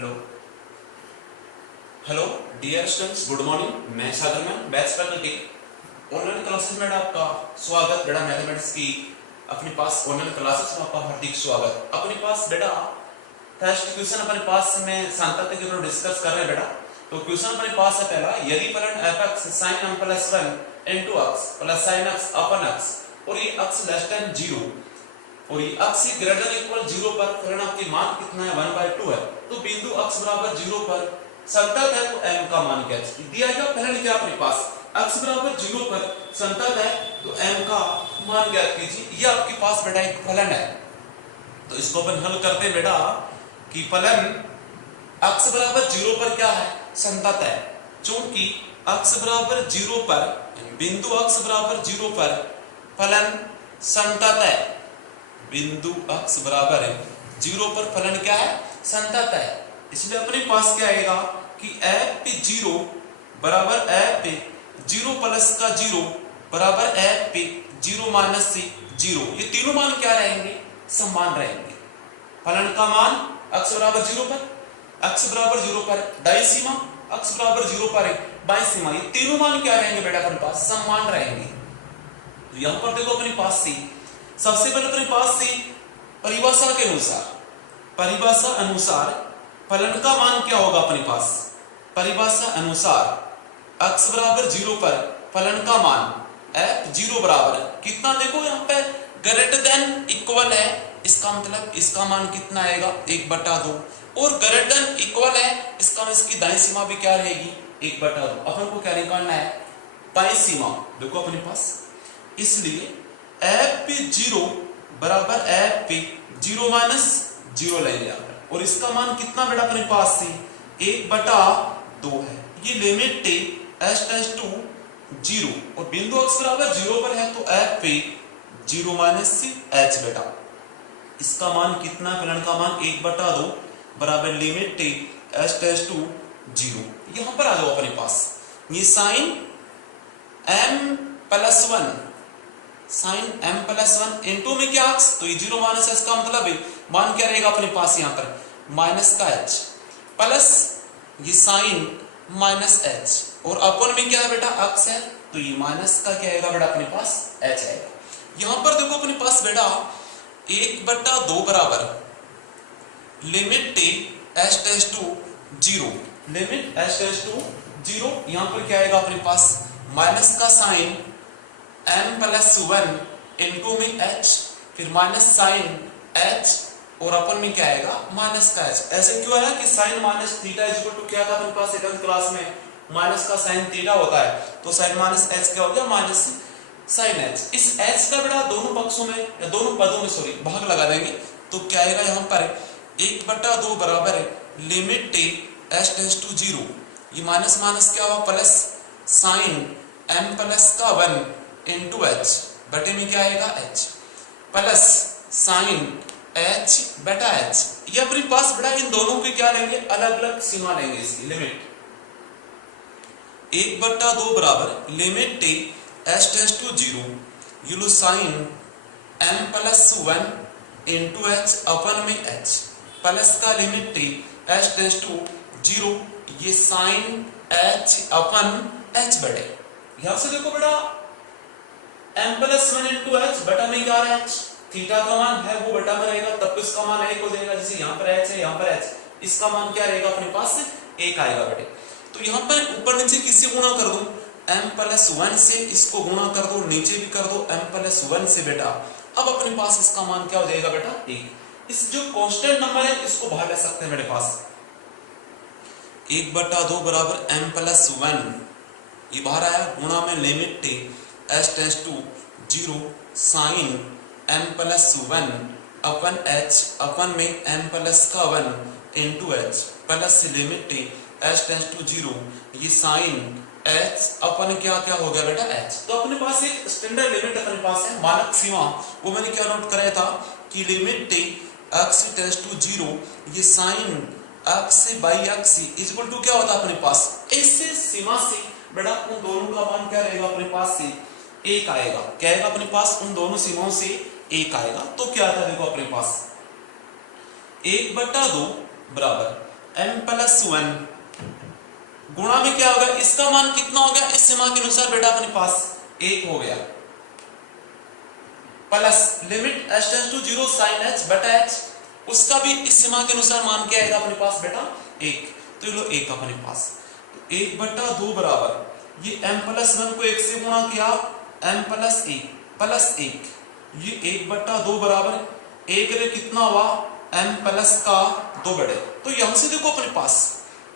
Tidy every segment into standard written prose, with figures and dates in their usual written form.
Hello hello dear students, good morning. मैं Sagar ma'am batch faculty online classes में आपका स्वागत। बेटा मैथमेटिक्स की अपने पास ऑनलाइन क्लासेस में आपका हार्दिक स्वागत। अपने पास बेटा फर्स्ट क्वेश्चन अपने पास में सांतत्य के ऊपर डिस्कस कर रहे हैं बेटा। तो क्वेश्चन अपने पास है पहला, यदि फलन f(x) sin m + 1 into x + sin x upon x और ये x लेस देन 0 और ये x से ग्रेटर देन इक्वल 0 पर फलन आपके मान कितना है 1/2 है। तो बिंदु x बराबर 0 पर संतत है, तो m का मान क्या है दिया गया। फलन क्या अपने पास x बराबर 0 पर संतत है, तो m का मान ज्ञात कीजिए। ये आपके पास बेटा एक फलन है, तो इसको अपन हल करते हैं बेटा कि फलन x बराबर 0 पर क्या है संतत है। चूंकि x बराबर 0 पर बिंदु x बराबर 0 पर फलन संतत है, बिंदु x बराबर 0 पर फलन क्या है संतत है। इसलिए अपने पास क्या आएगा कि f(0) बराबर f(0 प्लस का 0) बराबर f(0 माइनस से 0)। ये तीनों मान क्या रहेंगे समान रहेंगे। फलन का मान x बराबर 0 पर, x बराबर 0 पर दाईं सीमा, x बराबर 0 पर बाईं सीमा, ये तीनों मान क्या रहेंगे बेटा अपने पास समान रहेंगे। तो यहां पर देखो अपने पास से सबसे पहले अपने पास से परिभाषा के अनुसार, परिभाषा अनुसार फलन का मान क्या होगा अपने पास। परिभाषा अनुसार x बराबर 0 पर फलन का मान f(0) बराबर कितना, देखो यहाँ पे ग्रेटर देन इक्वल है, इसका मतलब इसका मान कितना आएगा 1/2 और ग्रेटर देन इक्वल है, इसका मतलब इसकी दाईं सीमा भी क्या रहेगी 1/2। अपन को क्या निकालना है बाईं सीमा, देखो अपने पास। इसलिए f(0) बराबर f(0 माइनस 0) लेंगे यहाँ पर, और इसका मान कितना बेटा अपने पास से 1/2 है। ये लिमिट h टेंड्स टू 0 और बिंदु x बराबर 0 पर है, तो f(0 माइनस h) बेटा इसका मान कितना, फलन का मान 1/2 बराबर लिमिट h टेंड्स टू 0। यहां पर आ जाओ अपने पास, ये sin m + 1 sin m + 1 into में क्या x, तो ये 0 माइनस h का मतलब है मान क्या रहेगा अपने पास यहाँ पर माइनस का h प्लस ये sin माइनस h और अपन में क्या है बेटा x है, तो ये माइनस का क्या आएगा बेटा अपने पास h आएगा। यहां पर देखो अपने पास बेटा 1/2 बराबर limit h tends to 0, limit h tends to 0। यहां पर क्या आएगा अपने पास माइनस का sin m + 1 इनटू में h, फिर माइनस sin h और अपन में क्या आएगा माइनस का h। ऐसे क्यों आया कि sin minus theta equal to क्या था अपने पास 11th क्लास में माइनस का sin थीटा होता है, तो sin माइनस h क्या हो गया माइनस sin h। इस h का बेटा दोनों पक्षों में या दोनों पदों में सॉरी भाग लगा देंगे, तो क्या आएगा यहाँ पर 1/2 बराबर लिमिट h टेंड्स टू 0, ये माइनस माइनस क्या हुआ plus sin m + 1 into h बटे में क्या आएगा h प्लस sin h बटा h। ये अपने पास बेटा इन दोनों के क्या लेंगे अलग अलग सीमा लेंगे, इसकी लिमिट 1/2 बराबर लिमिट h टेंड्स टू 0, ये लो sin m + 1 into h upon में h प्लस का लिमिट h टेंड्स टू 0, ये sin h अपन h बटे। यहां से देखो बेटा m + 1 इनटू h बटा में क्या आ रहा है h, थीटा का मान है वो बटा में रहेगा, तब तो इसका मान 1 हो जाएगा। जैसे यहाँ पर h है यहाँ पर h, इसका मान क्या रहेगा अपने पास 1 आएगा बेटे। तो यहाँ पर ऊपर नीचे किससे गुणा कर दूं m + 1 से, इसको गुणा कर दो नीचे भी कर दो m + 1 से बेटा। अब अपने पास इसका मान क्या हो जाएगा बेटा 1। इस जो कांस्टेंट नंबर है इसको बाहर ले सकते हैं मेरे पास 1/2 बराबर m + 1, ये बाहर आया गुणा में limit h tends to 0 sin m + 1 upon h upon में m + 1 into h plus limit h tends to 0, ये sin h अपन क्या क्या हो गया बेटा h। तो अपने पास एक स्टैंडर्ड लिमिट अपने पास है मानक सीमा, वो मैंने क्या नोट कराया था कि लिमिट x टेंड्स टू 0, ये sin x by x equal to क्या होता है अपने पास ऐसे सीमा से बेटा उन दोनों का मान क्या रहेगा अपने पास से 1 आएगा। क्या आएगा अपने पास उन दोनों सीमाओं से 1 आएगा। तो क्या आता है देखो अपने पास 1/2 बराबर m प्लस 1 गुणा में क्या होगा, इसका मान कितना हो गया, इस सीमा के अनुसार बेटा अपने पास 1 हो गया, plus limit h tends to 0 sin h बटा h, उसका भी इस सीमा के अनुसार मान क्या आएगा अपने पास बेटा 1, तो ये लो 1 अपने पास, तो 1 बटा 2 बराबर ये m प्लस 1 को 1 से गुणा किया m प्लस 1 प्लस 1, ये 1 बटा 2 बराबर 1 रे कितना हुआ m प्लस का 2 बड़े, तो यहां से देखो अपने पास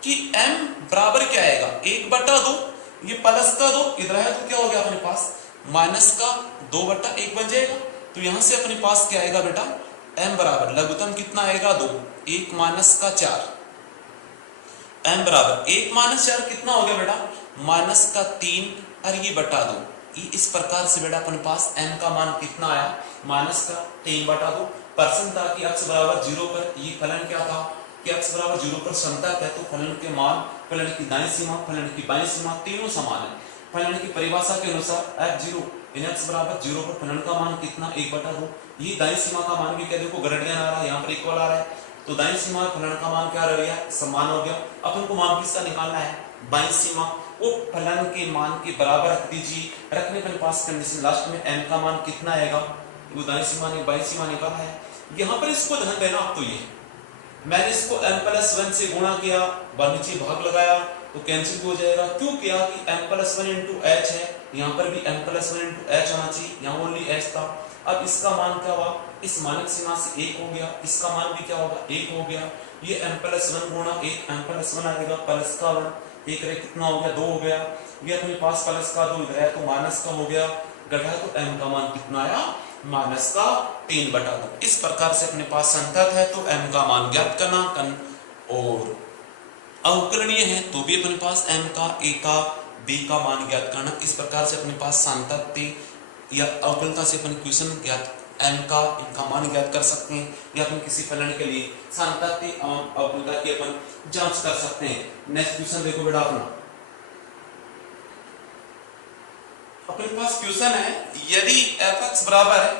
कि m बराबर क्या आएगा 1 बटा 2, ये प्लस का 2 इधर है तो क्या हो गया अपने पास माइनस का 2 बटा 1 बन जाएगा, तो यहां से अपने पास क्या आएगा बेटा m बराबर लघुत्तम कितना आएगा 2, 1 माइनस का 4, m बराबर 1 माइनस 4 कितना हो गया बेटा माइनस का 3 और ये बटा 2, इस प्रकार से बेटा अपने पास m का मान कितना आया माइनस का 3 बटा 2, परसेंट था कि x बराबर 0 पर ये फलन क्या था कि x बराबर 0 पर संतत है, तो फलन के मान फलन की दाईं सीमा फलन की बाईं सीमा तीनों समान है, फलन की परिभाषा के अनुसार f0 इन x बराबर 0 पर फलन का मान कितना 1 बटा 2, ये दाईं सीमा का मान भी क्या देखो ग्रेडियन आ रहा है, यहाँ पर इक्वल आ रहा है, तो दाईं सीमा फलन का मान क्या रह गया समान हो गया, अपन को मान किसका निकालना है बाईं सीमा, वो फलन के मान के बराबर रख दीजिए, रखने के पास कंडीशन लास्ट में m का मान कितना आएगा, वो दाईं सीमा ने बाईं सीमा निकाला है, यहाँ पर इसको ध्यान देना आप, तो ये मैंने इसको m प्लस 1 से गुणा किया, नीचे भाग लगाया तो कैंसिल हो जाएगा, क्यों किया कि m प्लस 1 इंटू एच है, यहाँ पर भी m प्लस 1 इंटू एच आना चाहिए, यहाँ ओनली h था, अब इसका मान क्या हुआ इस मानक सीमा से 1 हो गया, इसका मान भी क्या होगा 1 हो गया, ये m प्लस 1 गुणा 1 m प्लस 1 आएगा प्लस का 1 एक रहे कितना हो गया 2 हो गया, ये अपने पास प्लस का 2 इधर है तो माइनस का हो गया, गढ़ा तो m का मान कितना आया माइनस का 3 बटा 2, इस प्रकार से अपने पास संतत है तो m का मान ज्ञात करना और अवकलनीय है तो भी अपने पास m का a का b का मान ज्ञात करना, इस प्रकार से अपने पास संतत या अवकलता से अपन क्वेश्चन ज्ञात m का इनका मान ज्ञात कर सकते हैं, या अपन किसी फलन के लिए संतत अवकलता की अपन जांच कर सकते हैं। नेक्स्ट क्वेश्चन देखो बेटा अपने पास क्वेश्चन है, यदि fx बराबर है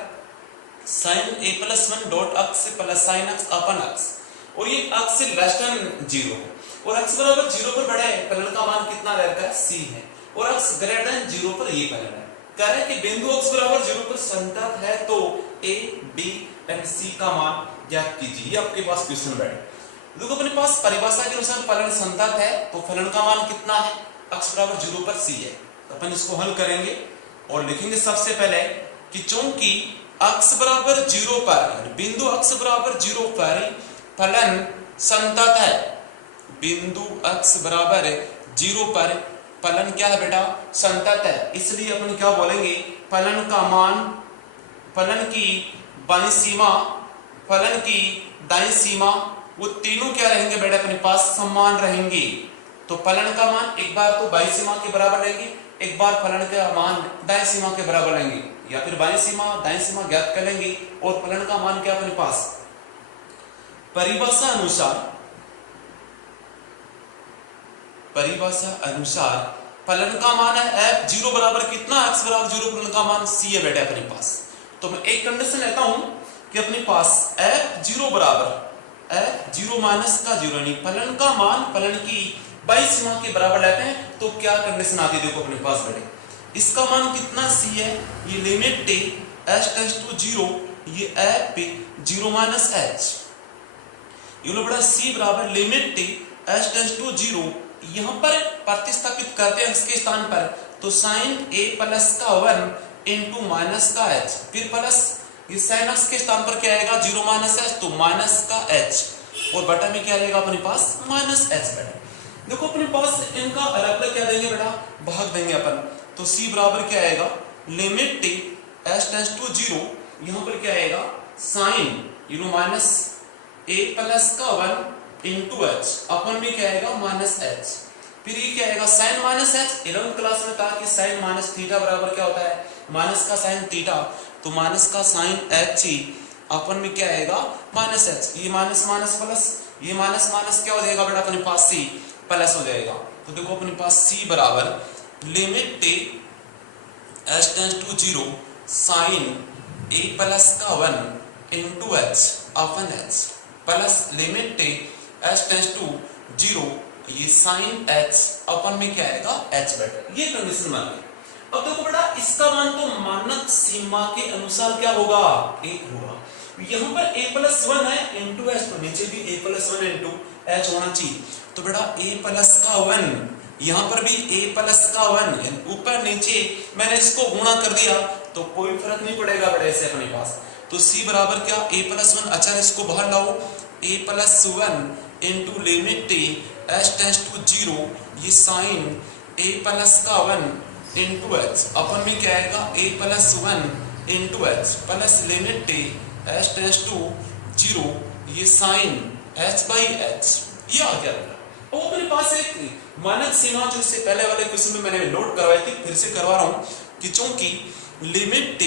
sin a प्लस 1 डॉट अक्स plus sin x upon x और ये x से लेस देन 0 है और x बराबर 0 पर बड़ा है, फलन का मान कितना रहता है c है, और x ग्रेटर देन 0 पर ये फलन है, कह रहे हैं कि बिंदु x बराबर 0 पर संतत है तो a b एंड c का मान ज्ञात कीजिए, ये आपके पास क्वेश्चन बैठे। देखो अपने पास परिभाषा के अनुसार फलन संतत है तो फलन का मान कितना है x बराबर 0 पर c है, अपन इसको हल करेंगे और लिखेंगे सबसे पहले कि चूंकि x बराबर 0 पर बिंदु x बराबर 0 पर फलन संतत है, बिंदु x बराबर 0 पर फलन क्या है बेटा संतत है, इसलिए अपन क्या बोलेंगे फलन का मान फलन की बाईं सीमा फलन की दाईं सीमा वो तीनों क्या रहेंगे बेटा अपने पास समान रहेंगे, तो फलन का मान एक बार तो बाईं सीमा के बराबर रहेगी, एक बार फलन का मान दाईं सीमा के बराबर लेंगे, या फिर बाईं सीमा दाईं सीमा ज्ञात कर लेंगे और फलन का मान क्या अपने पास परिभाषा अनुसार फलन का मान है f 0 बराबर कितना x बराबर 0, फलन का मान c है बेटा अपने पास, तो मैं एक कंडीशन लेता हूं कि अपने पास f 0 बराबर f 0 माइनस का 0 यानी फलन का मान फलन की बाईं सीमा के बराबर लेते हैं, तो क्या कंडीशन आती है देखो अपने पास बेटे, इसका मान कितना c है, ये लिमिट h टेंड्स टू 0, ये f पे 0 माइनस h, ये लो बड़ा c बराबर लिमिट h टेंड्स टू 0, यहाँ पर प्रतिस्थापित करते हैं इसके स्थान पर तो sin a प्लस का 1 इंटू माइनस का h, फिर प्लस ये sin x के स्थान पर क्या आएगा 0 माइनस h तो माइनस का h, और बटा में क्या रहेगा अपने पास माइनस h बेटा। देखो अपने पास इनका अलग अलग क्या देंगे बेटा भाग देंगे अपन, तो c बराबर क्या आएगा लिमिट h टेंड्स टू 0, यहाँ पर क्या आएगा sin माइनस a प्लस का 1 इंटू h अपन में क्या आएगा माइनस h, फिर ये क्या आएगा sin minus h, 11th class में था कि sin माइनस थीटा बराबर क्या होता है माइनस का sin थीटा, तो माइनस का sin h ही अपन में क्या आएगा माइनस h, ये माइनस माइनस प्लस, ये माइनस माइनस क्या हो जाएगा बेटा अपने पास c प्लस हो जाएगा, तो देखो अपने पास c बराबर limit h tends to 0 sin a plus का 1 into h upon h plus limit h tends to zero ये साइन एच अपन में क्या आएगा एच बेटा, ये कंडीशन मान ली। अब देखो बेटा इसका मान तो मानक सीमा के अनुसार क्या होगा एक होगा। यहाँ पर a+1 है इंटू एच, तो नीचे भी a+1 इंटू एच होना चाहिए। तो बेटा a+1 यहाँ पर भी a+1 ऊपर नीचे मैंने इसको गुणा कर दिया तो कोई फर्क नहीं पड़ेगा बेटा ऐसे अपने पास। तो c बराबर क्या a+1, अच्छा इसको बाहर लाओ, a+1 into limit h tends to 0 ये sign a+1 into H upon में क्या आएगा a+1 into H plus limit h tends to 0 ये साइन h/h, ये आ गया। और अपने पास एक मानक सीमा जो इससे पहले वाले क्वेश्चन में मैंने नोट करवाई थी, फिर से करवा रहा हूं कि चूंकि लिमिट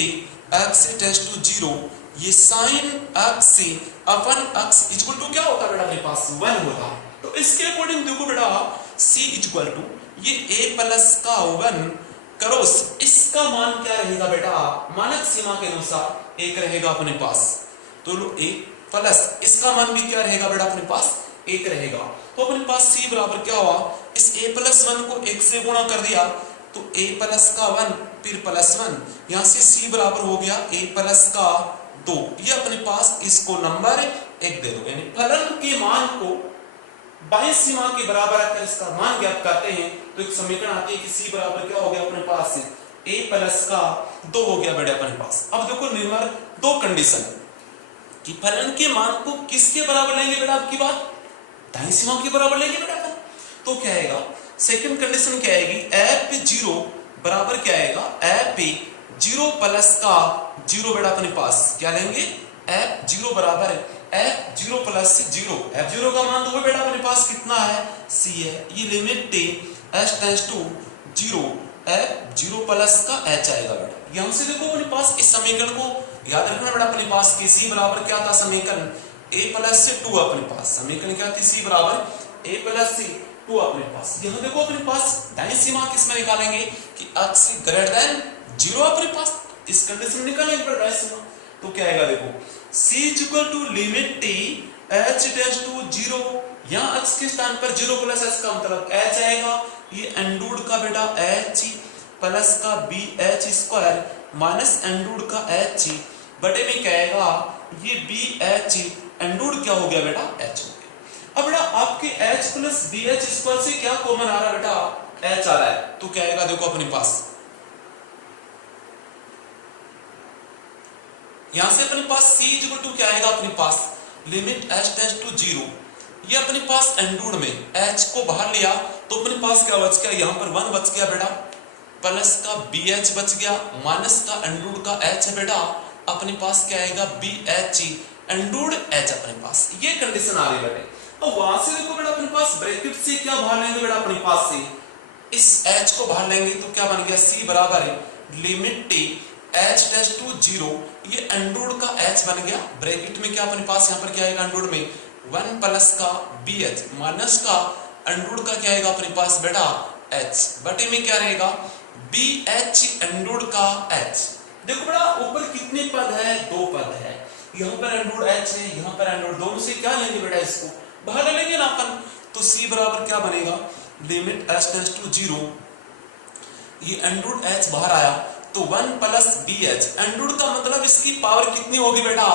x टेंड्स टू 0 ये साइन x से अपन x इक्वल टू क्या होता है बेटा अपने पास 1 होता। तो इसके अकॉर्डिंग देखो बेटा c इक्वल टू ये a+1 क्रॉस इसका मान क्या रहेगा बेटा मानक सीमा के अनुसार एक रहेगा अपने पास। तो लो एक प्लस इसका मान भी क्या रहेगा बेटा अपने पास एक रहेगा। तो अपने पास c बराबर क्या हुआ, इस a+1 को 1 से गुणा कर दिया तो a+1 फिर +1 यहां से c बराबर हो गया a+2। ये अपने पास इसको नंबर 1 दे दो, यानी फलन के मान को बाह्य सीमा के बराबर अगर इसका मान ज्ञात करते हैं तो एक समीकरण आती है कि c बराबर क्या हो गया अपने पास a+2 हो गया बेटा अपने पास। अब देखो नंबर 2 कंडीशन कि फलन के मान को किसके बराबर लेंगे बेटा, आपकी बात दाईं सीमा के बराबर लेंगे बेटा अपन। तो क्या आएगा सेकंड कंडीशन क्या आएगी f0 बराबर क्या आएगा f0 प्लस का 0 बेटा अपने पास क्या लेंगे f0 बराबर f0 प्लस 0, f0 का मान तो बेटा अपने पास कितना है c है, ये limit h tends to 0 f0 plus का h आएगा बेटा। यहां से देखो अपने पास इस समीकरण को याद रखना बेटा अपने पास कि c बराबर क्या था समीकरण a+2 अपने पास, समीकरण क्या थी c बराबर a+2 अपने पास। यहां देखो अपने पास दाईं सीमा किसमें निकालेंगे कि x ग्रेटर देन 0 अपने पास, इस कंडीशन में निकालेंगे बेटा दाईं सीमा। तो क्या आएगा देखो c equal to limit h tends to 0, यहां x के स्थान पर 0 प्लस h का मतलब h आएगा, ये एंडूड का बेटा h प्लस का bh² माइनस एंडूड का h बटे में क्या आएगा ये bh एंडूड क्या हो गया बेटा h हो गया। अब बेटा आपके h प्लस bh² से क्या कॉमन आ रहा है बेटा h आ रहा है, तो क्या आएगा देखो अपने पास यहां से अपने पास c इक्वल टू क्या आएगा अपने पास लिमिट h टेंड्स टू 0, ये अपने पास एंडूड में h को बाहर लिया तो अपने पास क्या बच गया, यहां पर 1 बच गया बेटा प्लस का bh बच गया माइनस का एंडूड का h है बेटा अपने पास क्या आएगा bh एंडूड h अपने पास, ये कंडीशन आ रही बेटे। अब वहां से देखो बेटा अपने पास ब्रैकेट से क्या बाहर लेंगे बेटा अपने पास से इस h को बाहर लेंगे तो क्या बन गया c बराबर है लिमिट h टेंड्स टू 0, ये एंडूड का h बन गया ब्रैकेट में क्या अपने पास यहाँ पर क्या आएगा एंडूड में 1 प्लस का bh माइनस का एंडूड का क्या आएगा अपने पास बेटा h बटे में क्या रहेगा bh एंडूड का h। देखो बेटा ऊपर कितने पद है, 2 पद है, यहाँ पर एंडूड h है यहाँ पर एंडूड, दोनों से क्या लेंगे बेटा इसको बाहर लेंगे ना अपन। तो c बराबर क्या बनेगा लिमिट h टेंड्स टू 0, ये एंडूड h बाहर आया तो 1 प्लस bh एंडूड का मतलब इसकी पावर कितनी होगी बेटा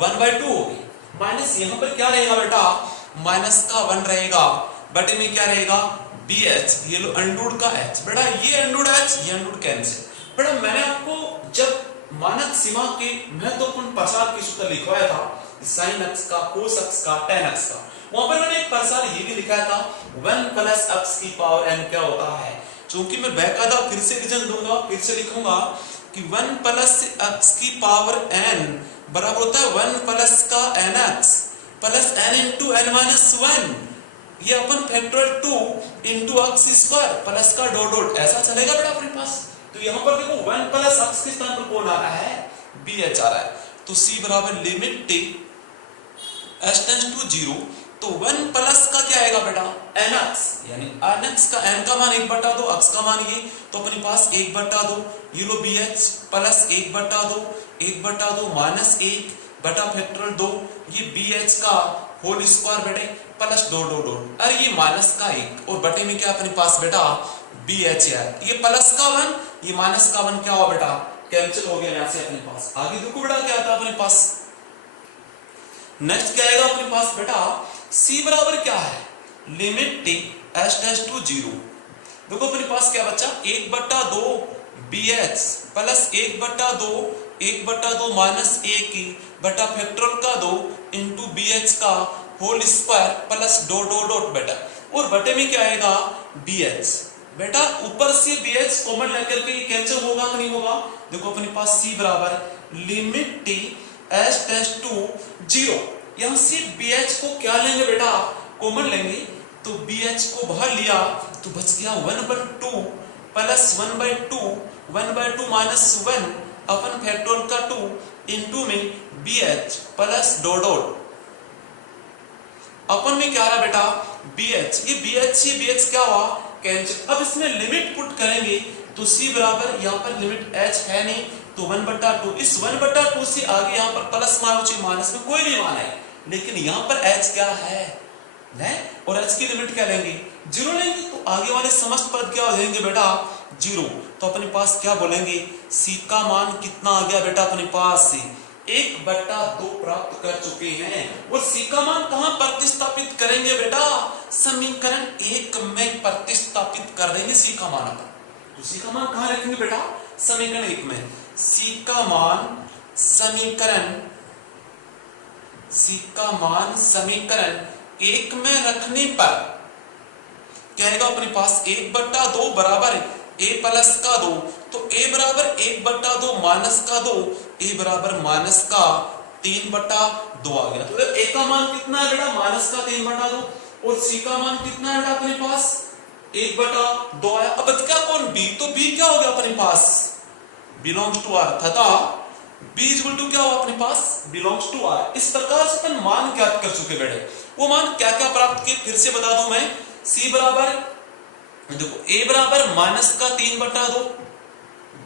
1/2 होगी, माइनस यहाँ पर क्या रहेगा बेटा माइनस का 1 रहेगा बटे में क्या रहेगा bh, ये लो एंडूड का h बेटा, ये एंडूड h ये एंडूड कैंसिल बेटा। मैंने आपको जब मानक सीमा के महत्वपूर्ण प्रसार की सूत्र लिखवाया था sin x का cos x का tan x का, वहां पर मैंने एक प्रसार ये भी लिखा था 1 प्लस x की पावर n क्या होता है। क्योंकि मैं बेकायदा फिर से विजन दूंगा, फिर से लिखूंगा कि 1 प्लस x की पावर n बराबर होता है 1 प्लस का nx plus n into n minus 1, ये अपन factorial 2 into x square plus का डॉट डॉट ऐसा चलेगा बेटा अपने पास। तो यहाँ पर देखो 1 प्लस x के स्थान पर कौन आ रहा है bh आ रहा है, तो c बराबर लिमिट h टेंड्स टू 0, तो 1 प्लस का क्या आएगा बेटा nx, यानी nx का n का मान 1/2 x का मान ये, तो अपने पास 1/2 ये लो bh प्लस 1/2 1/2 माइनस 1 बटा फैक्टोरियल 2 ये bh का होल स्क्वायर बेटे प्लस डॉट डॉट डॉट, अरे ये माइनस का 1 और बटे में क्या अपने पास बेटा बी एच है, ये प्लस का 1 ये माइनस का 1 क्या हुआ बेटा कैंसिल हो गया यहां से अपने पास। आगे देखो बेटा क्या आता है अपने पास, नेक्स्ट क्या आएगा अपने पास बेटा c बराबर क्या है limit T H tends to 0। देखो अपने पास क्या बच्चा 1/2 bh प्लस 1/2 माइनस a की बटा फैक्टोरियल का 2 इंटू bh का whole square plus dot dot dot बेटा, और बटे में क्या आएगा bh बेटा, ऊपर से bh कॉमन लेकर के ये कैंसिल होगा कि नहीं होगा। देखो अपने पास c बराबर limit t h tends to 0, यहां से bh को क्या लेंगे बेटा कॉमन लेंगे, तो bh को बाहर लिया तो बच गया 1/2 प्लस 1/2 माइनस 1 अपन फैक्टोरियल का 2 इंटू में bh प्लस डॉट डॉट अपन में क्या रहा बेटा bh, ये bh क्या हुआ कैंसिल। अब इसमें लिमिट पुट करेंगे तो c बराबर यहाँ पर लिमिट h है नहीं तो 1/2, इस 1/2 से आगे यहाँ पर प्लस माइनस में कोई नहीं मान है, लेकिन यहाँ पर h क्या है और h की लिमिट क्या लेंगे 0 लेंगे, तो आगे वाले समस्त पद क्या हो जाएंगे बेटा 0। तो अपने पास क्या बोलेंगे c का मान कितना आ गया बेटा अपने पास से 1/2 प्राप्त कर चुके हैं, और c का मान कहां प्रतिस्थापित करेंगे बेटा समीकरण 1 में प्रतिस्थापित कर देंगे c का मान अपन, तो c का मान कहां रखेंगे बेटा समीकरण 1 में, c का मान समीकरण 1 में रखने पर क्या आएगा अपने पास 1/2 बराबर a प्लस का 2, तो a बराबर 1/2 माइनस का 2, a बराबर माइनस का 3/2 आ गया। तो a का मान कितना है बेटा माइनस का 3/2 और c का मान कितना है बेटा अपने पास 1/2 आया। अब क्या कौन b, तो b क्या हो गया अपने पास बिलोंग्स टू r, तथा b इक्वल टू क्या हुआ अपने पास बिलोंग्स टू r। इस प्रकार से अपन मान ज्ञात कर चुके बेटे, वो मान क्या क्या प्राप्त किए फिर से बता दूं मैं, c बराबर देखो a बराबर माइनस का 3/2,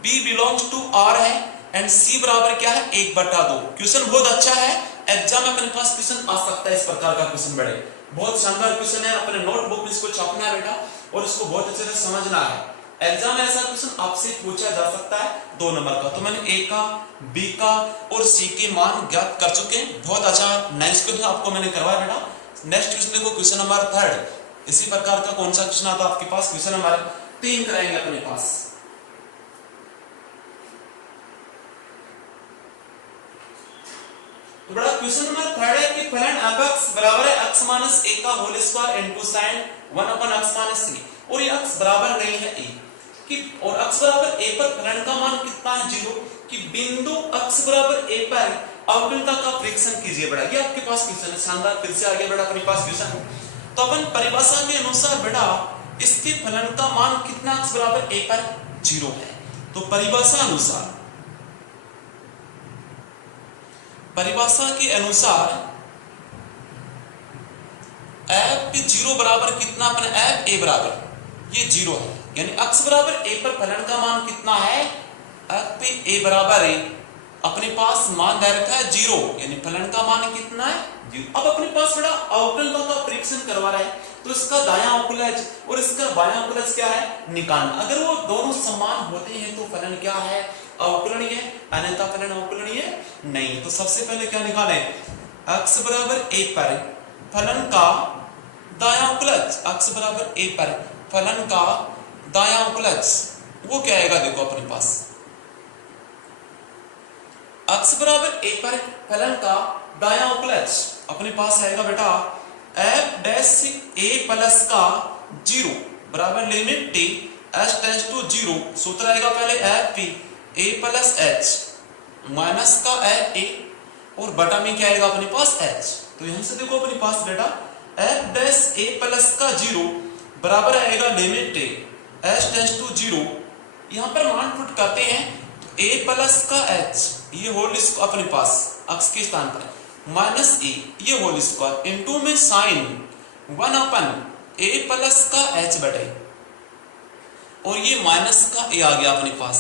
b बिलोंग्स टू r है एंड c बराबर क्या है 1/2। क्वेश्चन बहुत अच्छा है, एग्जाम में अपने पास क्वेश्चन आ सकता है इस प्रकार का क्वेश्चन बड़े बहुत शानदार क्वेश्चन है, अपने नोटबुक में इसको छापना है बेटा और इसको बहुत अच्छे से समझना है। एग्जाम में ऐसा क्वेश्चन आपसे पूछा जा सकता है 2 नंबर का। तो मैंने a का b का और c के मान ज्ञात कर चुके हैं, बहुत अच्छा नाइस क्वेश्चन आपको मैंने करवाया बेटा। नेक्स्ट क्वेश्चन देखो क्वेश्चन नंबर 3, इसी प्रकार का कौन सा क्वेश्चन आता है आपके पास, क्वेश्चन नंबर 3 कराएंगे अपने पास। तो बड़ा क्वेश्चन नंबर 3 है कि फलन f(x) बराबर है x माइनस a का whole square into sin 1/x minus c, और ये x बराबर नहीं है a कि, और x बराबर a पर फलन का मान कितना है 0, कि बिंदु x बराबर a पर अवकलता का परीक्षण कीजिए बेटा। ये आपके पास क्वेश्चन है शानदार, फिर से आ गया बेटा अपने पास क्वेश्चन। तो अपन परिभाषा के अनुसार बेटा इसके फलन का मान कितना x बराबर a पर 0 है, तो परिभाषा के अनुसार f 0 बराबर कितना अपने f a बराबर ये 0 है, यानी x बराबर a पर फलन का मान कितना है f a बराबर है अपने पास मान दे रखा है 0, यानी फलन का मान कितना है 0। अब अपने पास बड़ा अवकलता का परीक्षण करवा रहा है, तो इसका दायां अवकलज और इसका बायां अवकलज क्या है निकालना, अगर वो दोनों समान होते हैं तो फलन क्या है अवकलनीय, अन्यथा फलन अवकलनीय नहीं। तो सबसे पहले क्या निकालें x बराबर a पर फलन का दायां अवकलज, x बराबर a पर फलन का दायां अवकलज वो क्या आएगा देखो अपने पास x बराबर a पर फलन का दायां अवकलज अपने पास आएगा बेटा f डैश a प्लस का 0 बराबर limit t h tends to 0, सूत्र आएगा पहले f a plus h minus का f a और बटा में क्या आएगा अपने पास h। तो यहां से देखो अपने पास बेटा f डैश a प्लस का 0 बराबर आएगा limit t h tends to 0, यहां पर मान पुट करते हैं तो a प्लस का h ये होल स्क्वायर अपने पास x के स्थान पर माइनस a ये होल स्क्वायर इनटू में साइन 1/a प्लस का h बटे, और ये माइनस का a आ गया अपने पास,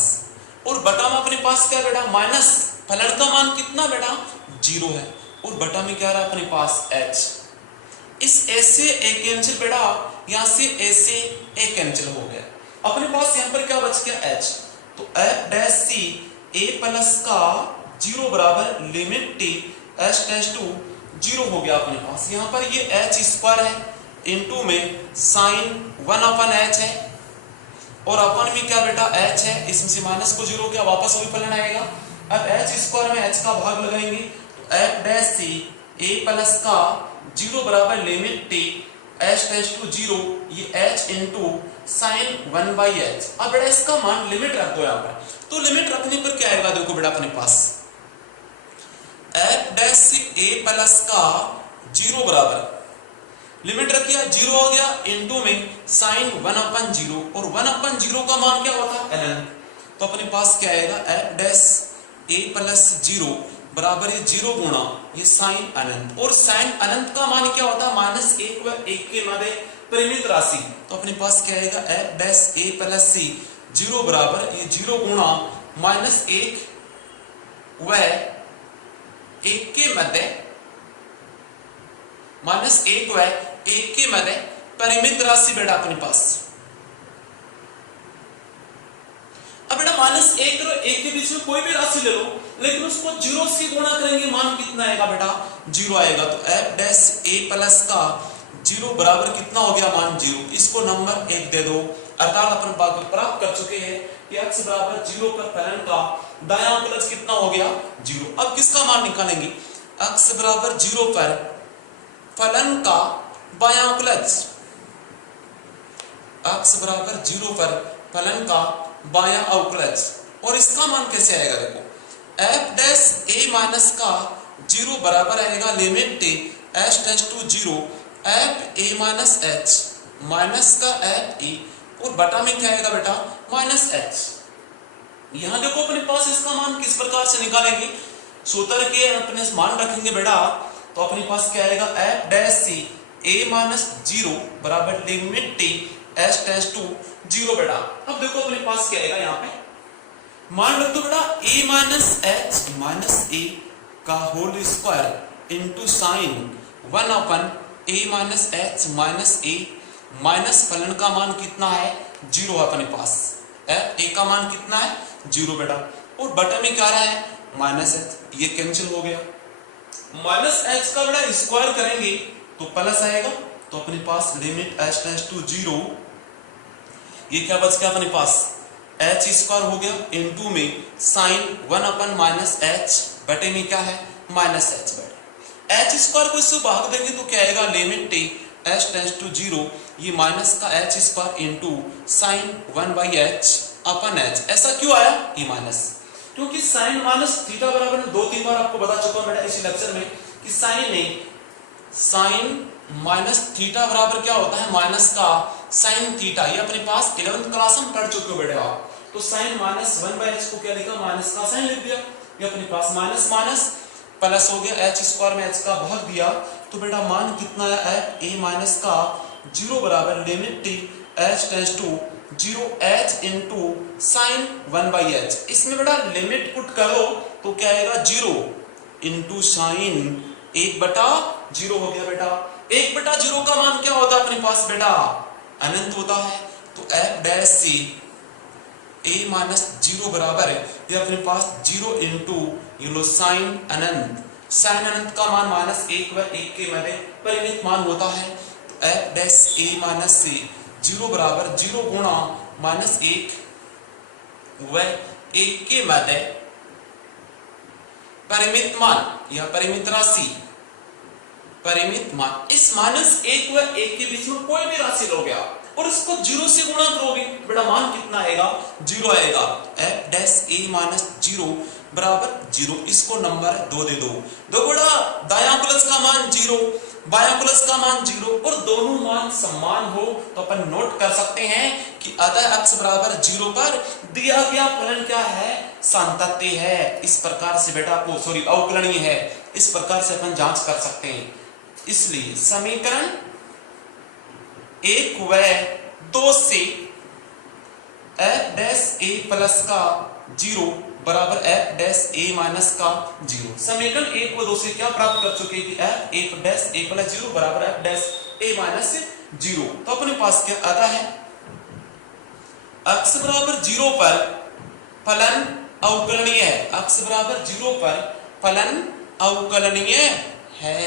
और बटा में अपने पास क्या बेटा माइनस फलन का मान कितना बेटा 0 है, और बटा में क्या रहा अपने पास h। इस ए से ए कैंसिल बेटा, यहां से ए से ए कैंसिल हो गया। अपने पास यहां पर क्या बच गया एच, तो F dash C A plus का 0 बराबर limit T H tends to 0 हो गया अपने पास। यहां पर ये एच स्क्वायर है, इनटू में साइन 1 अपन एच है, और अपन में क्या बेटा एच है, इसमें से माइनस को 0 क्या वापस वही फलन आएगा। अब एच स्क्वायर में एच का भाग लगाएंगे, तो F dash C A plus का 0 बराबर limit T H tends to 0, ये H into sine 1 by H. अब बेटा इसका मान लिमिट रख दो यहाँ पर, तो लिमिट रखने पर क्या आएगा, देखो बेटा अपने पास F dash C A plus का 0 बराबर लिमिट रखिए 0 हो गया, इनटू में साइन 1/0, और 1/0 का मान क्या होता है ln, तो अपने पास क्या आएगा एफ डैश ए प्लस 0 बराबर ये 0 गुणा ये साइन अनंत, और साइन अनंत का मान क्या होता है -1 व 1 के मध्य परिमित राशि, तो अपने पास क्या आएगा एफ डैश ए प्लस सी 0 बराबर ये 0 गुणा -1 व 1 के मध्य -1 व 1 के मध्य परिमित राशि बेटा अपने पास। अब बेटा -1 और 1 के बीच में कोई भी राशि ले लो, लेकिन उसको 0 से गुणा करेंगे, मान कितना आएगा बेटा 0 आएगा, तो एफ डैश ए प्लस का 0 बराबर कितना हो गया मान 0, इसको नंबर 1 दे दो, अर्थात अपन प्राप्त कर चुके हैं कि x बराबर 0 पर फलन का दायां अंकलज कितना हो गया 0। अब किसका मान निकालेंगे, x बराबर 0 पर फलन का बायां अंकलज, x बराबर 0 पर फलन का बायां अवकलज, और इसका मान कैसे आएगा, देखो f डैश a माइनस का 0 बराबर आएगा limit t h tends to 0 f a minus h minus का f e, और बटा में क्या आएगा बेटा -h। यहां देखो अपने पास इसका मान किस प्रकार से निकालेंगे, सूत्र के अपने मान रखेंगे बेटा, तो अपने पास क्या आएगा f dash c a minus 0 बराबर limit t h tends to 0 बेटा। अब देखो अपने पास क्या आएगा, यहाँ पे मान रख दो बेटा a minus h minus a का होल स्क्वायर इंटू साइन 1 अपन a minus h minus a minus फलन का मान कितना है 0 है अपने पास, a का मान कितना है 0 बेटा, और बटा में क्या रहा है -h, ये कैंसिल हो गया, -h का बेटा स्क्वायर करेंगे तो प्लस आएगा, तो अपने पास लिमिट h टेंड्स टू 0, ये क्या बच गया अपने पास h स्क्वायर हो गया, इनटू में साइन 1 अपन -h बटे में क्या है -h बेटा। h स्क्वायर को इससे भाग देंगे तो क्या आएगा limit t h tends to 0, ये माइनस का h square into sine 1/h अपन h। ऐसा क्यों आया ये माइनस, क्योंकि साइन माइनस थीटा बराबर 2-3 बार आपको बता चुका हूं बेटा इसी लेक्चर में कि साइन माइनस थीटा बराबर क्या होता है माइनस का साइन थीटा, ये अपने पास 11th क्लास में पढ़ चुके हो बेटे आप, तो साइन -1/h को क्या लिखा माइनस का साइन लिख दिया, ये अपने पास माइनस माइनस प्लस हो गया, h स्क्वायर में h का भाग दिया, तो बेटा मान कितना है f a माइनस का 0 बराबर limit t h tends to 0 h into sine 1/h। इसमें बेटा लिमिट पुट करो तो क्या आएगा 0 इंटू साइन 1/0 हो गया बेटा। 1/0 का मान क्या होता है अपने पास बेटा अनंत होता है, तो f dash c a minus 0 बराबर है ये अपने पास 0 इंटू ये लो साइन अनंत, साइन अनंत का मान -1 व 1 के मध्य परिमित मान होता है, तो f dash a minus c 0 बराबर 0 गुणा -1 व 1 के मध्य परिमित मान या परिमित राशि, परिमित मान, इस -1 व 1 के बीच में कोई भी राशि लोगे आप और इसको 0 से गुणा करोगे बेटा मान कितना आएगा 0 आएगा, f डैश a माइनस 0 बराबर 0, इसको नंबर 2 दे दो। दो बेटा दायां प्लस का मान 0 बायां प्लस का मान 0 और दोनों मान समान हो तो अपन नोट कर सकते हैं कि अतः x बराबर 0 पर दिया गया फलन क्या है सांतत्य है। इस प्रकार से बेटा को सॉरी अवकलनीय है, इस प्रकार से अपन जांच कर सकते हैं। इसलिए समीकरण 1 व 2 से f डैश a प्लस का 0 बराबर एफ डैश ए माइनस का 0। समीकरण 1 व 2 से क्या प्राप्त कर चुके कि एफ डैश ए प्लस 0 बराबर एफ डैश ए माइनस 0। तो अपने पास क्या आता है, x बराबर 0 पर फलन अवकलनीय है, x बराबर 0 पर फलन अवकलनीय है,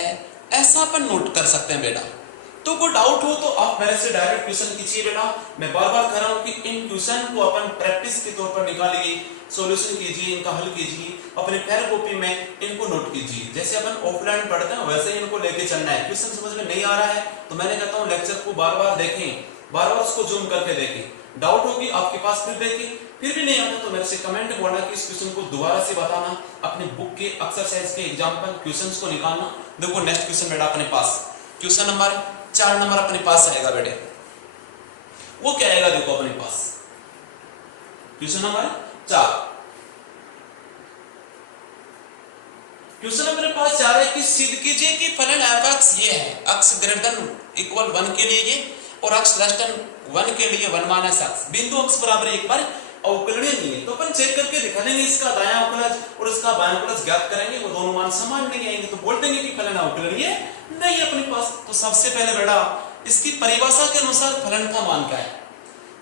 ऐसा अपन नोट कर सकते हैं बेटा। तो कोई डाउट हो तो आप मेरे से डायरेक्ट क्वेश्चन कीजिए बेटा। मैं बार बार कह रहा हूं कि इन क्वेश्चन को अपन प्रैक्टिस के तौर पर निकालिए, सॉल्यूशन कीजिए, इनका हल कीजिए, अपने फेयर कॉपी में इनको नोट कीजिए। जैसे अपन ऑफलाइन पढ़ते हैं वैसे ही इनको लेके चलना है। क्वेश्चन समझ में नहीं आ रहा है तो मैंने कहता हूं लेक्चर को बार बार देखें, बार बार उसको जूम करके देखें। डाउट होगी आपके पास फिर देखें, फिर भी नहीं आता तो मेरे से कमेंट बोलना कि इस क्वेश्चन को दोबारा से बताना, अपने बुक के एक्सरसाइज के एग्जांपल क्वेश्चंस को निकालना। देखो नेक्स्ट क्वेश्चन बेटा अपने पास क्वेश्चन नंबर 4 नंबर अपने पास आएगा बेटे। वो क्या आएगा देखो अपने पास क्वेश्चन नंबर 4। क्वेश्चन नंबर 4 है कि सिद्ध कीजिए कि फलन f(x) ये है, x > = 1 के लिए ये और x < 1 के लिए 1 - x। बिंदु x बराबर 1 पर अवकलनीय नहीं है तो अपन चेक करके दिखा देंगे, इसका दायां अवकलज और इसका बायां अवकलज ज्ञात करेंगे, वो दोनों मान समान नहीं आएंगे तो बोल देंगे कि फलन अवकलनीय नहीं है अपने पास। तो सबसे पहले बेटा इसकी परिभाषा के अनुसार फलन का मान क्या है,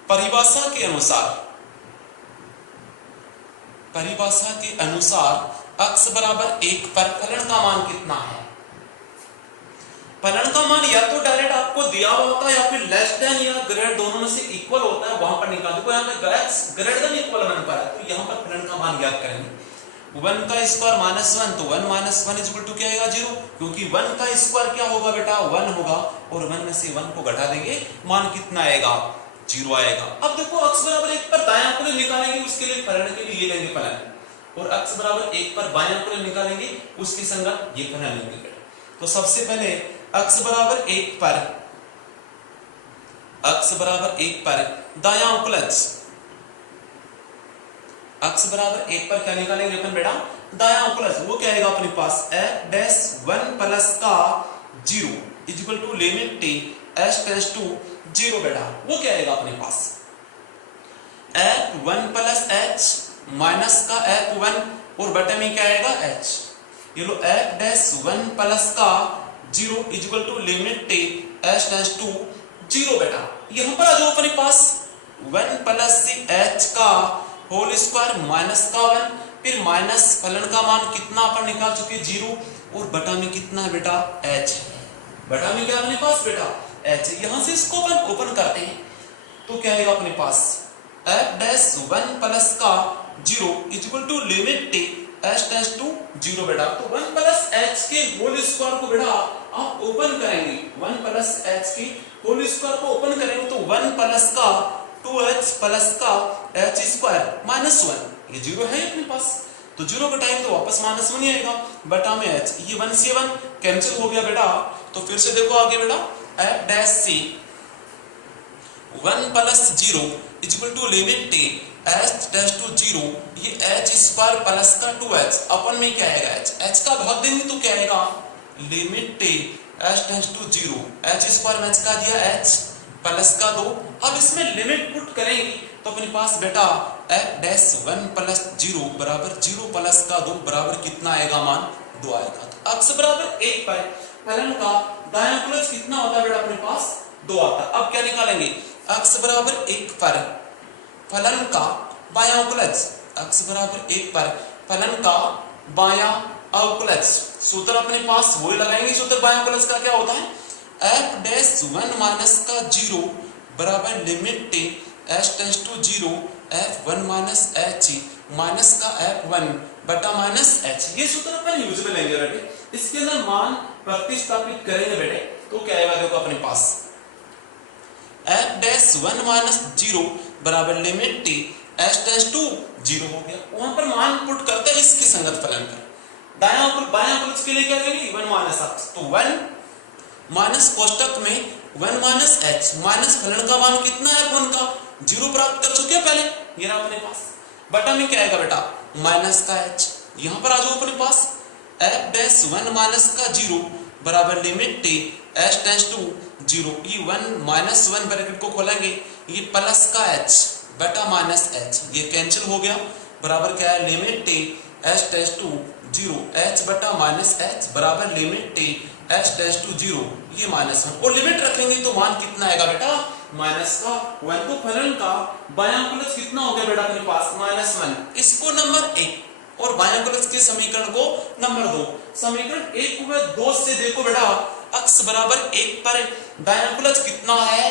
परिभाषा के अनुसार x बराबर 1 पर फलन का मान कितना है। फलन का मान या तो डायरेक्ट आपको दिया होता है या फिर लेस देन या ग्रेटर दोनों में से इक्वल होता है, वहां पर निकाल दो। यहाँ पे x ग्रेटर देन इक्वल 1 पर है तो यहाँ पर फलन का मान ज्ञात करेंगे। 1 का स्क्वायर -1 तो 1 - 1 = क्या आएगा 0, क्योंकि 1 का स्क्वायर क्या होगा बेटा 1 होगा और 1 में से 1 को घटा देंगे मान कितना आएगा 0 आएगा। अब देखो x बराबर 1 पर दायां अवकलन निकालेंगे, उसके लिए फलन के लिए ये लेंगे फलन, और x बराबर 1 पर बायां अवकलन निकालेंगे उसके संगत ये फलन लेंगे। तो सबसे पहले x बराबर 1 पर दायां अवकलज, x बराबर 1 पर क्या निकालेंगे अपन बेटा दायां अवकलज। वो क्या आएगा अपने पास f डैश 1 प्लस का 0 = limit t h tends to 0 बेटा। वो क्या आएगा अपने पास f1 प्लस h माइनस का f1 और बटे में क्या आएगा h। ये लो f डैश 1 प्लस का 0 = limit t h tends to 0 बेटा। यहां पर आ जाओ अपने पास 1 प्लस h का होल स्क्वायर माइनस का 1, फिर माइनस फलन का मान कितना अपन निकाल चुके 0 और बटा में कितना है बेटा h, बटा में क्या अपने पास बेटा h। यहां से इसको अपन ओपन करते हैं तो क्या आएगा अपने पास f डैश 1 प्लस का 0 = limit t h tends to 0 बेटा। तो 1 प्लस h के होल स्क्वायर को बेटा आप ओपन करेंगे, 1 प्लस h के होल स्क्वायर को ओपन करेंगे तो 1 प्लस का 2h प्लस का h स्क्वायर माइनस 1, ये 0 है अपने पास तो 0 घटाएंगे तो वापस माइनस 1 ही आएगा बटा में h। ये 1 से 1 कैंसिल हो गया बेटा। तो फिर से देखो आगे बेटा f dash c 1 plus 0 = limit t h tends to 0, ये h स्क्वायर प्लस का 2h अपन में क्या आएगा h का भाग देंगे तो क्या आएगा limit t h tends to 0, h square में h का दिया h प्लस का 2। अब इसमें लिमिट पुट करेंगे तो अपने पास बेटा f डैश 1 प्लस 0 बराबर 0 प्लस का 2 बराबर कितना आएगा मान 2 आएगा। तो x बराबर 1 पर फलन का दायां अवकलज कितना होता है बेटा अपने पास 2 आता है। अब क्या निकालेंगे x बराबर 1 पर फलन का बायां अवकलज, x बराबर 1 पर फलन का बायां अवकलज। सूत्र अपने पास वही लगाएंगे, सूत्र बायां अवकलज का क्या होता है f डैश 1 माइनस का 0 बराबर limit t h tends to 0 f1 minus h minus का f1 बटा माइनस h। ये सूत्र अपन यूज में लेंगे बेटे, इसके अंदर मान प्रतिस्थापित करेंगे बेटे तो क्या आएगा देखो अपने पास f डैश 1 माइनस 0 बराबर limit t h tends to 0 हो गया। वहां पर मान पुट करते हैं इसके संगत फलन पर, दायां बायां अवकलज के लिए क्या करेंगे 1 माइनस x, तो 1 माइनस कोष्टक में 1 माइनस h माइनस फलन का मान कितना है f1 का 0 प्राप्त कर चुके हैं पहले, ये रहा अपने पास बटा में क्या आएगा बेटा माइनस का h। यहां पर आ जाओ अपने पास f डैश 1 माइनस का 0 बराबर limit t h tends to 0, ये 1 माइनस 1 ब्रैकेट को खोलेंगे ये प्लस का h बटा माइनस h, ये कैंसिल हो गया बराबर क्या है limit T H tends to 0 h बटा माइनस एच बराबर limit T H tends to 0 ये -1 और लिमिट रखेंगे तो मान कितना आएगा बेटा माइनस का 1। तो फलन का बायांकुलज कितना हो गया बेटा अपने पास -1। इसको नंबर 1 और बायांकुलज के समीकरण को नंबर 2। समीकरण 1 को 2 से देखो बेटा अक्ष बराबर 1 पर बायांकुलज कितना है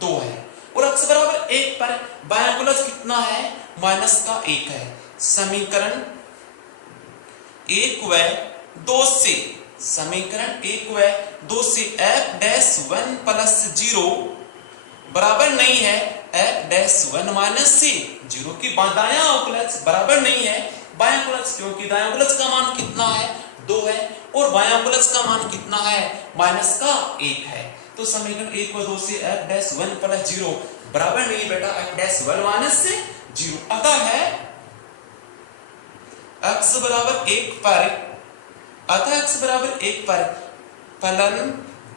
2 है और अक्ष बराबर 1 पर बायांकुलज कितना है माइनस का 1 है। समीकरण 1 व 2 से समीकरण 1 व 2 से f डैश 1 प्लस 0 बराबर नहीं है f डैश 1 माइनस से 0 की दायां अवकलज बराबर नहीं है बायां अवकलज, क्योंकि दायां अवकलज का मान कितना है 2 है और बायां अवकलज का मान कितना है माइनस का 1 है। तो समीकरण 1 व 2 से f डैश 1 प्लस 0 बराबर नहीं बेटा f डैश 1 माइनस से 0। अतः है x बराबर 1 पर फलन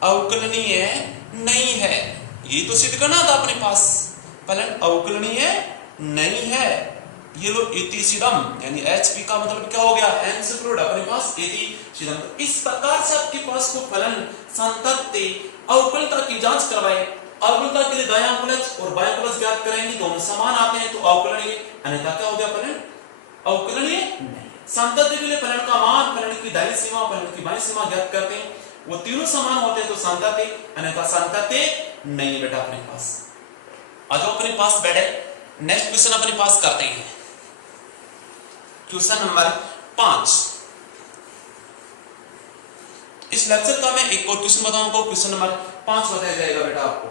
अवकलनीय नहीं है। ये तो सिद्ध करना था अपने पास, फलन अवकलनीय नहीं है। ये लो इति सिदम यानी HP का मतलब क्या हो गया हेंस प्रूव्ड अपने पास इति सिदम। इस प्रकार से आपके पास को फलन संतत्य अवकलता की जांच करवाए। अवकलता के लिए दायां अवकलज और बायां अवकलज ज्ञात करेंगे, दोनों समान आते हैं तो अवकलनीय, अन्यथा क्या हो गया फलन अवकलनीय नहीं। संतत्य के लिए फलन का मान, फलन की दाहिनी सीमा, फलन की बाईं सीमा ज्ञात करते हैं, वो तीनों समान होते हैं तो संतत्य, अन्यथा संतत्य नहीं बेटा अपने पास। आ जाओ अपने पास बैठे, नेक्स्ट क्वेश्चन अपने पास करते हैं। Question number 5। इस लेक्चर का मैं एक और क्वेश्चन बताऊंगा, क्वेश्चन नंबर 5 बताया जाएगा बेटा आपको।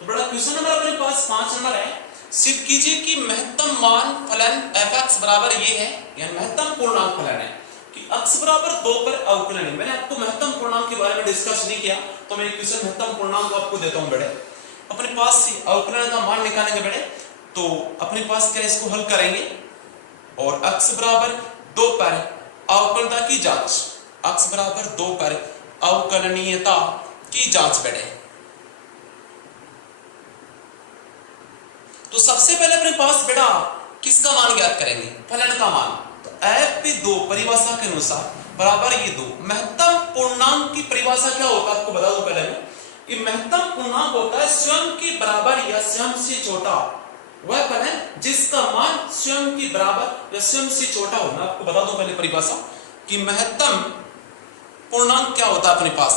तो बड़ा क्वेश्चन नंबर अपने पास 5 नंबर है। सिद्ध कीजिए कि महत्तम मान फलन f(x) बराबर ये है, यानी महत्तम पूर्णांक फलन है कि x बराबर 2 पर अवकलन है। मैंने आपको महत्तम पूर्णांक के बारे में डिस्कस नहीं किया, तो मैं एक क्वेश्चन महत्तम पूर्णांक को आपको देता हूं बेटे। अपने पास अवकलन का मान निकालेंगे बेटे, तो अपने पास क्या इसको हल करेंगे और x बराबर 2 पर अवकलता की जांच, x बराबर 2 पर अवकलनीयता की जांच बेटे। तो सबसे पहले अपने पास बेटा किसका मान ज्ञात करेंगे फलन का मान। तो f(2) परिभाषा के अनुसार बराबर ये 2। महत्तम पूर्णांक की परिभाषा क्या होता है आपको बता दूं पहले मैं कि महत्तम पूर्णांक होता है स्वयं के बराबर या स्वयं से छोटा वह फलन जिसका मान स्वयं के बराबर या स्वयं से छोटा हो। मैं आपको बता दूं पहले परिभाषा कि महत्तम पूर्णांक क्या होता है अपने पास,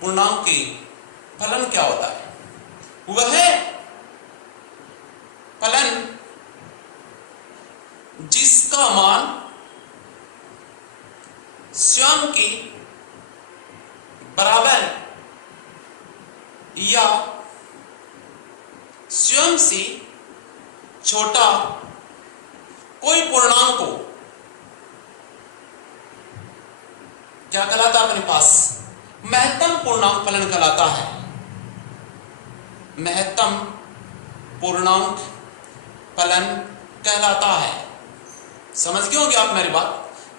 पूर्णांक के फलन क्या होता है, वह फलन जिसका मान स्वयं के बराबर या स्वयं से छोटा कोई पूर्णांक हो क्या कहलाता है अपने पास महत्तम पूर्णांक फलन कहलाता है। महत्तम पूर्णांक फलन कहलाता है। समझ गए होंगे आप मेरी बात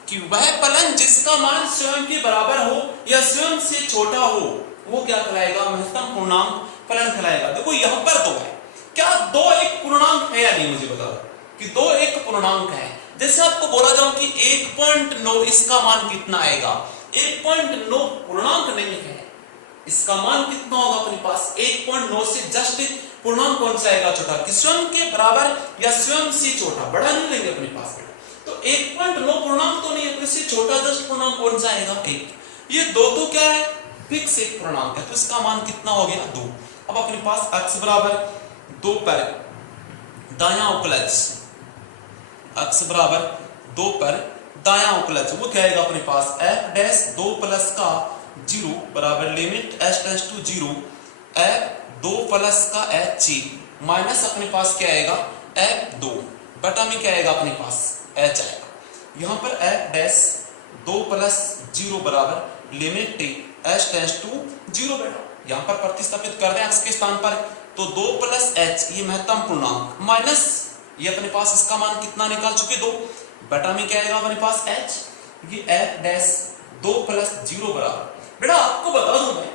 कि वह फलन जिसका मान स्वयं के बराबर हो या स्वयं से छोटा हो वो क्या कहलाएगा महत्तम पूर्णांक फलन कहलाएगा। देखो यहां पर 2 है, क्या 2 एक पूर्णांक है या नहीं मुझे बताओ कि 2 एक पूर्णांक है। जैसे आपको बोला जाओ कि 1.9 इसका मान कितना आएगा, 1.9 पूर्णांक नहीं है, इसका मान कितना होगा अपने पास 1.9 से जस्ट पूर्णांक कौन सा आएगा छोटा, कि स्वयं के बराबर या स्वयं से छोटा, बड़ा नहीं लेंगे अपने पास। तो 1.9 पूर्णांक तो नहीं है, तो इससे छोटा जस्ट पूर्णांक कौन सा आएगा 1। ये 2 तो क्या है फिक्स एक पूर्णांक है, तो इसका मान कितना हो गया 2। अब अपने पास x बराबर 2 पर दायां अवकलज, x बराबर 2 पर दायां अवकलज वो क्या आएगा अपने पास f डैश 2 प्लस का 0 बराबर limit h tends to 0 f 2 plus का h माइनस अपने पास क्या आएगा f2 बटा में क्या आएगा अपने पास h आएगा। यहाँ पर f डैश 2 प्लस 0 बराबर लिमिट h टेंड्स टू 0 बेटा। यहाँ पर प्रतिस्थापित कर दें x के स्थान पर, तो 2 प्लस h ये महत्तम पूर्णांक माइनस ये अपने पास इसका मान कितना निकाल चुके 2 बटा में क्या आएगा अपने पास h, ये f डैश 2 प्लस 0 बराबर। बेटा आपको बता दूं मैं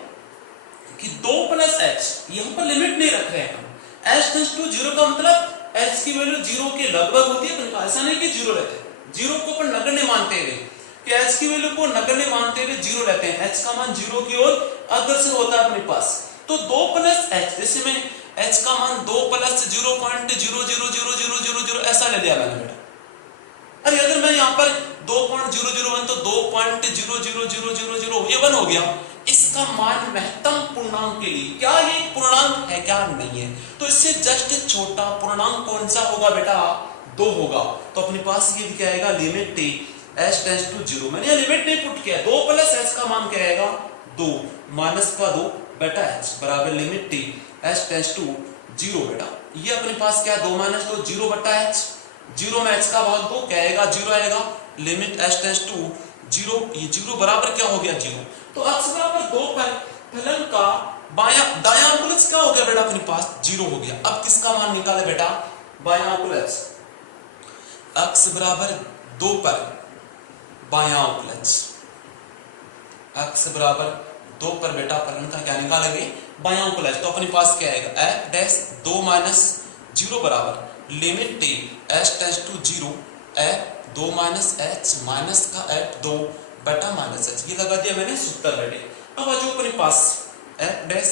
कि 2 प्लस एच, यहाँ पर लिमिट नहीं रख रहे हैं हम। एच टेंड्स टू 0 का मतलब एच की वैल्यू 0 के लगभग होती है, पर ऐसा नहीं कि 0 रहते हैं। 0 को पर नगण्य मानते हुए कि एच की वैल्यू को नगण्य मानते हुए 0 लेते हैं, एच का मान 0 की ओर अग्रसर होता है अपने पास। तो 2 प्लस एच, जैसे मैं एच का मान 2 प्लस 0.00000 ऐसा ले लिया मैंने बेटा। अरे अगर मैं यहाँ पर 2.001 तो 2.00000 ये 1 हो गया। इसका मान महत्तम पूर्णांक के लिए, क्या ये पूर्णांक है क्या नहीं है, तो इससे जस्ट छोटा पूर्णांक कौन सा होगा बेटा, 2 होगा। तो अपने पास ये क्या आएगा, limit t h tends to 0। मैंने ये लिमिट नहीं पुट किया, 2 प्लस h का मान क्या आएगा 2 माइनस का 2 बेटा h बराबर limit t h tends to 0 बेटा। ये अपने पास क्या 2 माइनस 2 0 बटा h, 0 में h का भाग 2 क्या आएगा 0 आएगा, लिमिट h टेंड्स टू 0, ये 0 बराबर क्या हो गया 0। तो x बराबर 2 पर फलन का बायां दायां अंकुलज क्या हो गया बेटा अपने पास 0 हो गया। अब किसका मान निकाले बेटा, बायां अंकुलज, x बराबर 2 पर बायां अंकुलज, x बराबर 2 पर बेटा फलन का क्या निकालेंगे, बायां अंकुलज। तो अपने पास क्या आएगा f डैश 2 माइनस 0 बराबर limit t h tends to 0 f 2 minus h minus का f 2 बटा माइनस h, ये लगा दिया मैंने सूत्र बेटे। अब आ जाओ अपने पास f डैश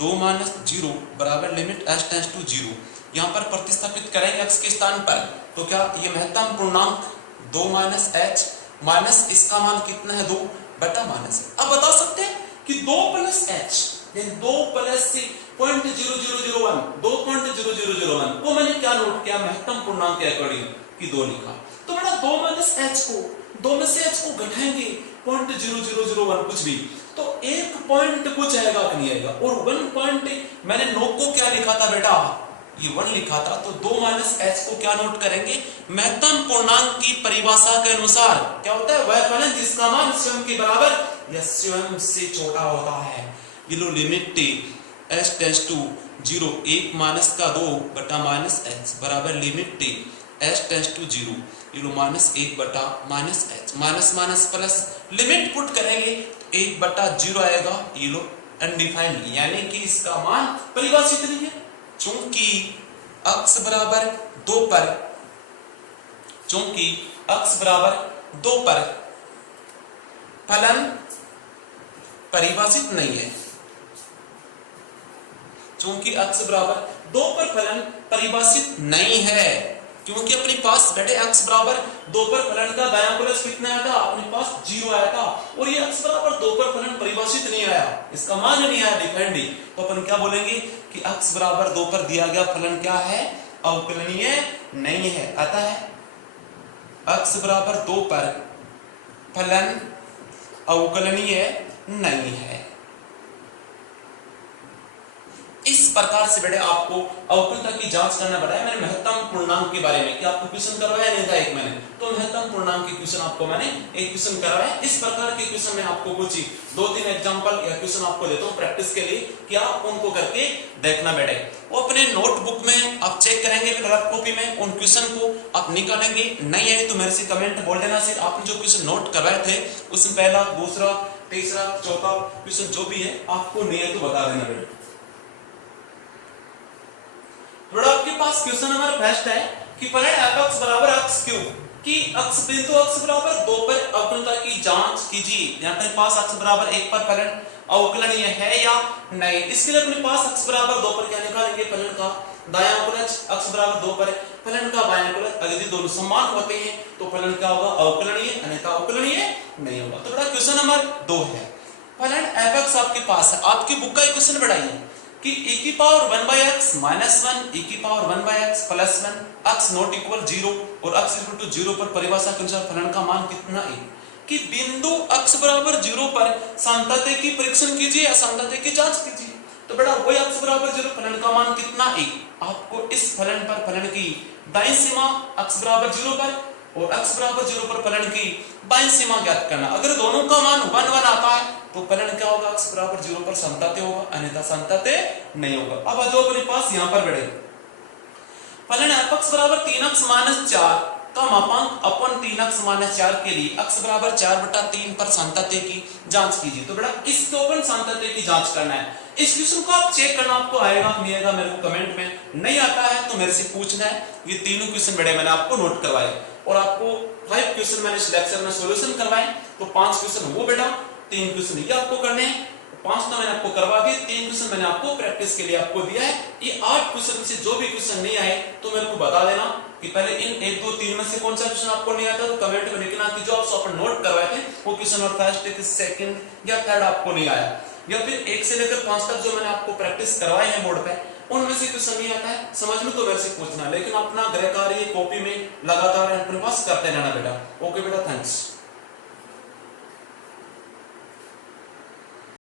2 माइनस 0 बराबर लिमिट h टेंड्स टू 0, यहाँ पर प्रतिस्थापित करेंगे x के स्थान पर, तो क्या ये महत्तम पूर्णांक 2 माइनस h माइनस इसका मान कितना है 2 बटा माइनस। अब बता सकते हैं कि 2 प्लस h 2 प्लस 0.0001 2.0001 को मैंने क्या नोट किया, महत्तम पूर्णांक के अकॉर्डिंग कि 2 लिखा। तो बेटा 2 माइनस h को 2 में से h को घटाएंगे 0.0001 कुछ भी, तो 1 पॉइंट कुछ आएगा कि नहीं आएगा, और 1 पॉइंट मैंने नोट को क्या लिखा था बेटा, ये 1 लिखा था। तो 2 माइनस h को क्या नोट करेंगे, महत्तम पूर्णांक की परिभाषा के अनुसार क्या होता है, वह फलन जिसका मान स्वयं के बराबर या स्वयं से छोटा होता है। ये लो limit t h tends to 0 1 minus का 2 बटा माइनस h बराबर limit t h tends to 0, ये लो माइनस 1 बटा minus h, minus minus plus limit put करेंगे 1 बटा 0 आएगा, ये लो अनडिफाइंड, यानी कि इसका मान परिभाषित नहीं है। चूंकि x बराबर 2 पर, चूंकि x बराबर 2 पर फलन परिभाषित नहीं है, चूंकि x बराबर 2 पर फलन परिभाषित नहीं है, क्योंकि अपने पास बेटे x बराबर 2 पर फलन का दायां अंकुलज कितना आया था, अपने पास 0 आया था, और ये x बराबर 2 पर फलन परिभाषित नहीं आया, इसका मान नहीं आया डिफाइंड। तो अपन क्या बोलेंगे कि x बराबर 2 पर दिया गया फलन क्या है, अवकलनीय नहीं है। अतः x बराबर 2 पर फलन अवकलनीय नहीं है। इस प्रकार से बेटे आपको अवकलता की जांच करना पड़ा है। मैंने महत्तम पूर्णांक के बारे में क्या आपको क्वेश्चन करवाया नहीं था एक मैंने, तो महत्तम पूर्णांक के क्वेश्चन आपको मैंने एक क्वेश्चन करवाया। इस प्रकार के क्वेश्चन में आपको कुछ 2-3 एग्जांपल या क्वेश्चन आपको देता हूं प्रैक्टिस के लिए, कि आप उनको करके देखना बेटे। वो अपने नोटबुक में आप चेक करेंगे, रफ कॉपी में उन क्वेश्चन को आप निकालेंगे। नहीं है तो मेरे से कमेंट बोल देना, सिर्फ आपने जो क्वेश्चन नोट करवाए थे उसमें पहला, दूसरा, तीसरा, चौथा क्वेश्चन जो भी है आपको नहीं है तो बता देना बेटे। थोड़ा आपके पास क्वेश्चन नंबर फर्स्ट है कि फलन f(x) बराबर x क्यूब कि x बिंदु x बराबर 2 पर अवकलता की जांच कीजिए। यहाँ पर पास x बराबर 1 पर फलन अवकलनीय है या नहीं। इसके लिए अपने पास x बराबर 2 पर क्या निकालेंगे, फलन का दायां अंकुलज, x बराबर 2 पर फलन का बायां अंकुलज। अगर यदि दोनों समान होते हैं तो फलन क्या होगा, अवकलनीय, अन्यथा अवकलनीय नहीं होगा। तो बेटा क्वेश्चन नंबर 2 है, फलन f(x) आपके पास है। आपकी बुक का क्वेश्चन बढ़ाइए कि e की पावर 1/x माइनस 1 e की power 1/x plus 1 x not equal 0 और x इक्वल टू 0 पर परिभाषा के अनुसार फलन का मान कितना है, कि बिंदु x बराबर 0 पर सांतत्य की परीक्षण कीजिए या सांतत्य की जांच कीजिए। तो बेटा वही x बराबर 0 फलन का मान कितना है, आपको इस फलन पर फलन की दाईं सीमा x बराबर 0 पर और x बराबर 0 पर फलन की बाईं सीमा ज्ञात करना। अगर दोनों का मान 1 आता है तो फलन क्या होगा, x बराबर 0 पर समताते होगा, अन्यथा समताते नहीं होगा। अब आ जाओ अपने पास यहां पर बढ़े, फलन f(x) बराबर 3x - 4 का मापांक अपन 3 अक्स माइनस 4 के लिए अक्स बराबर 4/3 पर सांतत्य की जांच कीजिए। तो बेटा इस टोकन सांतत्य की जांच करना है। इस क्वेश्चन को आप चेक करना, आपको आएगा नहीं आएगा मेरे को कमेंट में, नहीं आता है तो मेरे से पूछना है। ये तीनों क्वेश्चन बेटा मैंने आपको नोट करवाए और आपको 5 क्वेश्चन मैंने इस लेक्चर में सॉल्यूशन करवाए। तो 5 क्वेश्चन वो बेटा, 3 क्वेश्चन ये आपको करने हैं। 5 तो मैंने आपको करवा दिए, 3 क्वेश्चन मैंने आपको प्रैक्टिस के लिए आपको दिया है। ये 8 क्वेश्चन में से जो भी क्वेश्चन नहीं आए तो मेरे को बता देना कि पहले इन 1 2 3 में से कौन सा क्वेश्चन आपको नहीं आता, तो कमेंट में लिखना कि जो आप अपन नोट करवाए थे वो क्वेश्चन और फर्स्ट सेकंड या थर्ड आपको नहीं आया, या फिर 1 से लेकर 5 तक जो मैंने आपको प्रैक्टिस करवाए हैं बोर्ड पे उनमें से क्वेश्चन नहीं आता है समझ में तो मेरे से पूछना, लेकिन अपना गृह कार्य कॉपी में लगातार अपने पास करते रहना बेटा। ओके बेटा, थैंक्स।